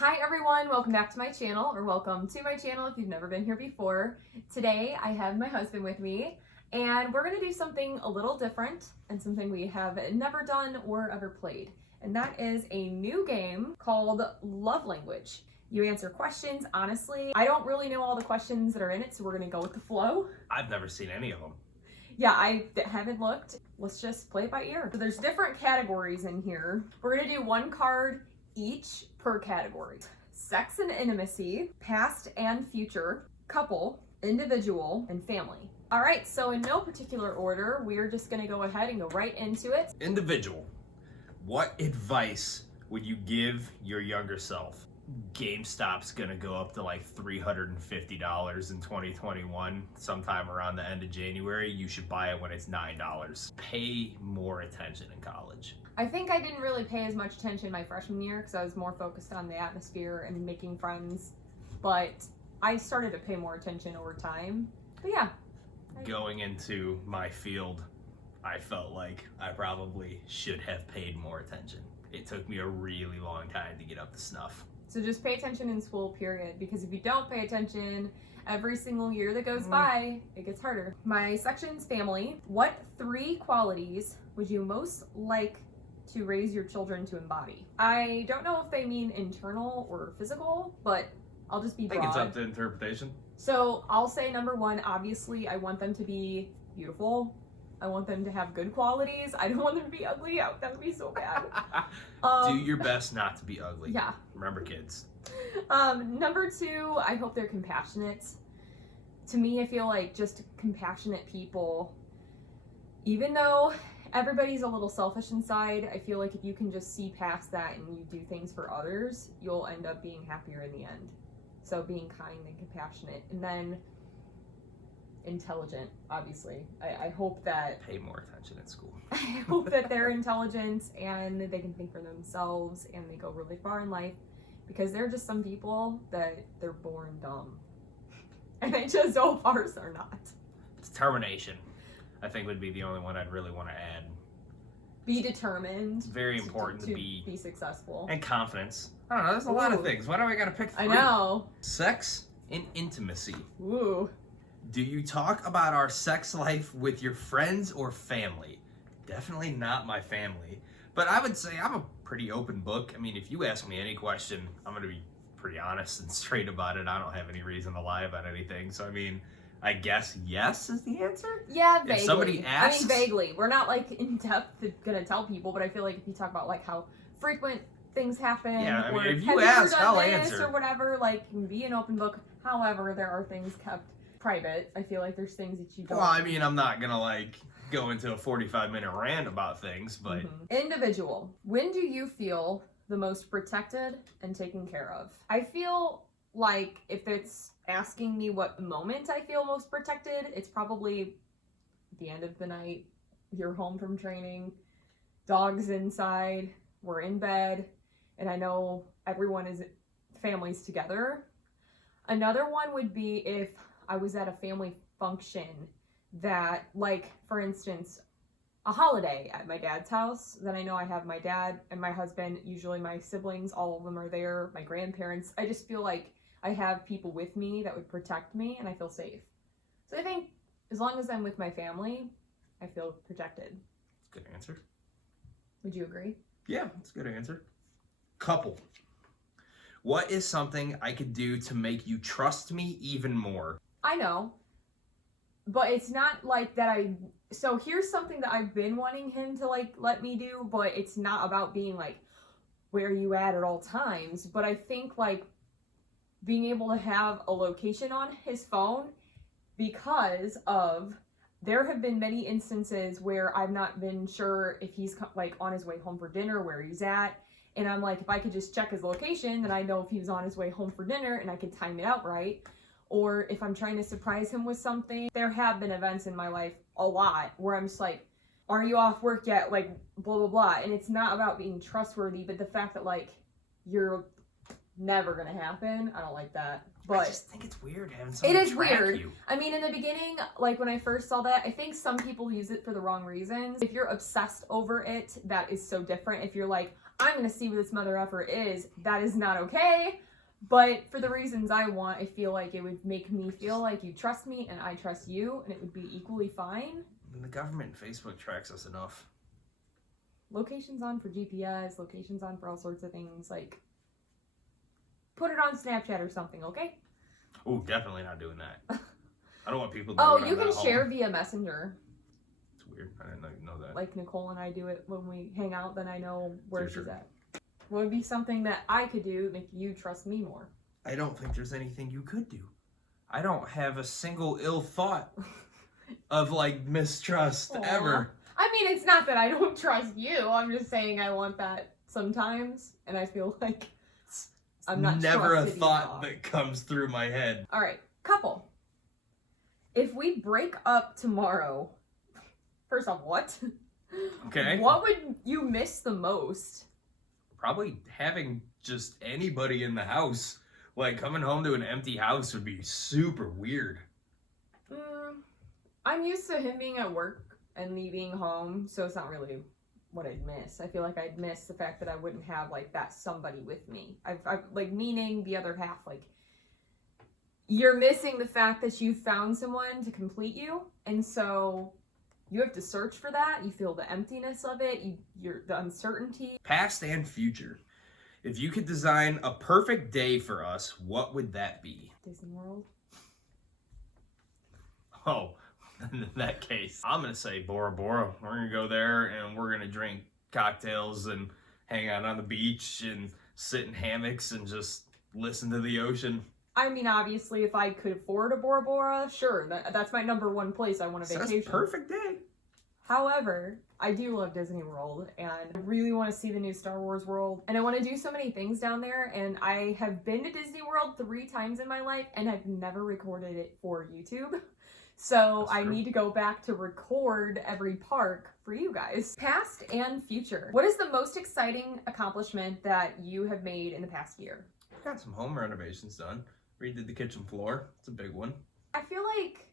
Hi everyone, welcome back to my channel, or welcome to my channel if you've never been here before. Today I have my husband with me, and we're going to do something a little different and something we have never done or ever played. And that is a new game called Love Language. You answer questions honestly. I don't really know all the questions that are in it, so we're going to go with the flow. I've never seen any of them. Yeah, I haven't looked. Let's just play it by ear. So there's different categories in here. We're going to do one card each per category. Sex and intimacy, past and future, couple, individual, and family. All right, so in no particular order, we're just gonna go ahead and go right into it. Individual. What advice would you give your younger self? GameStop's gonna go up to like $350 in 2021, sometime around the end of January. You should buy it when it's $9. Pay more attention in college. I think I didn't really pay as much attention my freshman year because I was more focused on the atmosphere and making friends, but I started to pay more attention over time. But yeah. Going into my field, I felt like I probably should have paid more attention. It took me a really long time to get up to snuff. So just pay attention in school, period, because if you don't pay attention, every single year that goes by, it gets harder. My section's family. What 3 qualities would you most like to raise your children to embody? I don't know if they mean internal or physical, but I'll just be broad. I think it's up to interpretation. So I'll say number 1, obviously I want them to be beautiful. I want them to have good qualities. I don't want them to be ugly. That would be so bad. Do your best not to be ugly. Yeah. Remember, kids. Number 2, I hope they're compassionate. To me, I feel like just compassionate people, even though everybody's a little selfish inside, I feel like if you can just see past that and you do things for others, you'll end up being happier in the end. So being kind and compassionate. And then intelligent, obviously. I hope that... Pay more attention at school. I hope that they're intelligent and they can think for themselves and they go really far in life, because there are just some people that they're born dumb. And they just so far are not. Determination, I think, would be the only one I'd really want to add. Be determined. It's very important to be successful. And confidence. I don't know, there's a lot of things. Why do I gotta pick 3? I know. Sex and intimacy. Ooh. Do you talk about our sex life with your friends or family? Definitely not my family. But I would say I'm a pretty open book. I mean, if you ask me any question, I'm gonna be pretty honest and straight about it. I don't have any reason to lie about anything. So, I mean, I guess yes is the answer? Yeah, vaguely. If somebody asks... I mean, vaguely. We're not, like, in depth gonna tell people, but I feel like if you talk about, like, how frequent things happen, yeah, I mean, or if you have ask, ever done I'll this answer. or whatever, like, you can be an open book. However, there are things kept private. I feel like there's things that you don't... Well, I mean, I'm not gonna, like, go into a 45-minute rant about things, but... Individual. When do you feel the most protected and taken care of? I feel like if it's asking me what moment I feel most protected, it's probably the end of the night. You're home from training, dog's inside, we're in bed, and I know everyone is families together. Another one would be if I was at a family function that, like, for instance, a holiday at my dad's house, then I know I have my dad and my husband, usually my siblings, all of them are there, my grandparents. I just feel like I have people with me that would protect me and I feel safe. So I think as long as I'm with my family, I feel protected. Good answer. Would you agree? Yeah, that's a good answer. Couple. What is something I could do to make you trust me even more? I know, but it's not like that so here's something that I've been wanting him to, like, let me do, but it's not about being like, where are you at all times? But I think, like, being able to have a location on his phone, because of, there have been many instances where I've not been sure if he's, like, on his way home for dinner, where he's at. And I'm like, if I could just check his location, then I know if he was on his way home for dinner and I could time it out right. Or if I'm trying to surprise him with something. There have been events in my life, a lot, where I'm just like, are you off work yet? Like, blah, blah, blah. And it's not about being trustworthy, but the fact that, like, you're never gonna happen. I don't like that. But I just think it's weird having someone it is track weird. you. I mean, in the beginning, like when I first saw that, I think some people use it for the wrong reasons. If you're obsessed over it, that is so different. If you're like, I'm gonna see what this mother effer is. That is not okay. But for the reasons I want, I feel like it would make me feel like you trust me and I trust you, and it would be equally fine. And the government and Facebook tracks us enough. Location's on for GPS, location's on for all sorts of things. Like, put it on Snapchat or something, okay? Oh, definitely not doing that. I don't want people to know Oh, when you I'm can at share home. via Messenger. It's weird. I didn't know that. Like Nicole and I do it when we hang out, then I know where Sure, she's sure. at. What would be something that I could do to make you trust me more? I don't think there's anything you could do. I don't have a single ill thought of like mistrust Aw. ever. I mean, it's not that I don't trust you. I'm just saying I want that sometimes, and I feel like I'm not Never a trusted thought enough. that comes through my head. All right, couple. If we break up tomorrow, first off, what? Okay. What would you miss the most? Probably having just anybody in the house. Like coming home to an empty house would be super weird. I'm used to him being at work and me being home, so it's not really what I'd miss. I feel like I'd miss the fact that I wouldn't have like that somebody with me. I've like meaning the other half, like you're missing the fact that you found someone to complete you, and so you have to search for that. You feel the emptiness of it, you're the uncertainty. Past and future. If you could design a perfect day for us, what would that be? Disney World. Oh, in that case, I'm going to say Bora Bora. We're going to go there and we're going to drink cocktails and hang out on the beach and sit in hammocks and just listen to the ocean. I mean, obviously, if I could afford a Bora Bora, sure, that's my number one place I want to Says vacation. perfect day. However, I do love Disney World, and I really want to see the new Star Wars world, and I want to do so many things down there, and I have been to Disney World 3 times in my life, and I've never recorded it for YouTube. So That's I true. need to go back to record every park for you guys. Past and future. What is the most exciting accomplishment that you have made in the past year? Got some home renovations done. Redid the kitchen floor. It's a big one. I feel like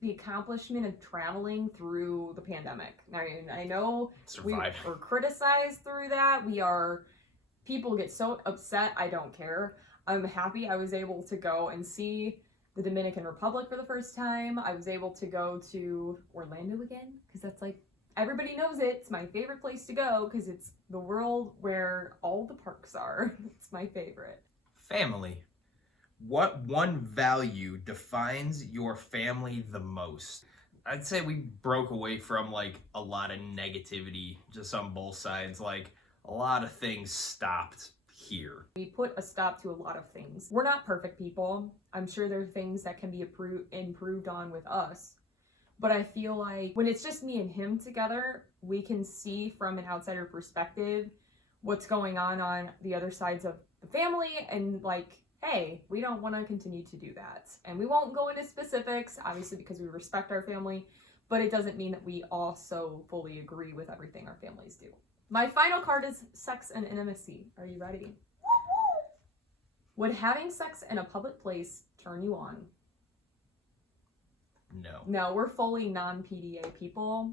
the accomplishment of traveling through the pandemic. I know we Survived. were criticized through that. People get so upset. I don't care. I'm happy I was able to go and see the Dominican Republic for the first time. I was able to go to Orlando again, because that's like, everybody knows it. It's my favorite place to go because it's the world where all the parks are. It's my favorite. Family. What one value defines your family the most? I'd say we broke away from like a lot of negativity just on both sides. Like a lot of things stopped here. We put a stop to a lot of things. We're not perfect people. I'm sure there are things that can be improved on with us. But I feel like when it's just me and him together, we can see from an outsider perspective what's going on the other sides of the family, and like, hey, we don't want to continue to do that. And we won't go into specifics, obviously, because we respect our family, but it doesn't mean that we also fully agree with everything our families do. My final card is sex and intimacy. Are you ready? Would having sex in a public place turn you on? No. No, we're fully non-PDA people.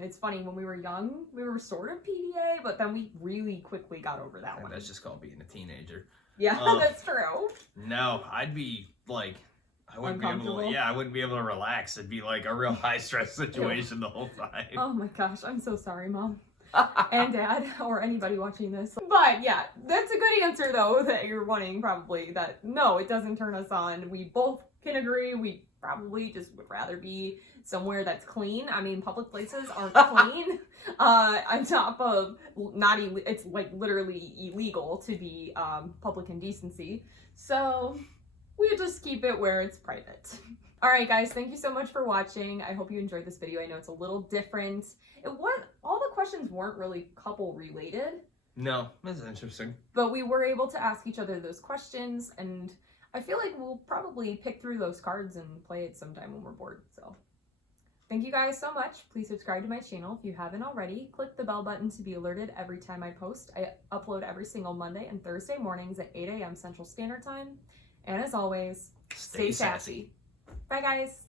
It's funny, when we were young, we were sort of PDA, but then we really quickly got over that one. That's just called being a teenager. Yeah, that's true. No, I'd be like, I wouldn't be able to, Uncomfortable? yeah, I wouldn't be able to relax. It'd be like a real high stress situation the whole time. Oh my gosh, I'm so sorry, Mom. And Dad, or anybody watching this. But yeah, that's a good answer though, that you're wanting probably, that no, it doesn't turn us on. We both can agree, we probably just would rather be somewhere that's clean. I mean, public places aren't clean. On top of it's like literally illegal to be public indecency. So we just keep it where it's private. All right, guys, thank you so much for watching. I hope you enjoyed this video. I know it's a little different. All the questions weren't really couple related, No, that's interesting. but we were able to ask each other those questions, and I feel like we'll probably pick through those cards and play it sometime when we're bored. So thank you guys so much. Please subscribe to my channel if you haven't already. Click the bell button to be alerted every time I post. I upload every single Monday and Thursday mornings at 8 a.m. Central Standard Time. And as always, stay sassy. Bye, guys.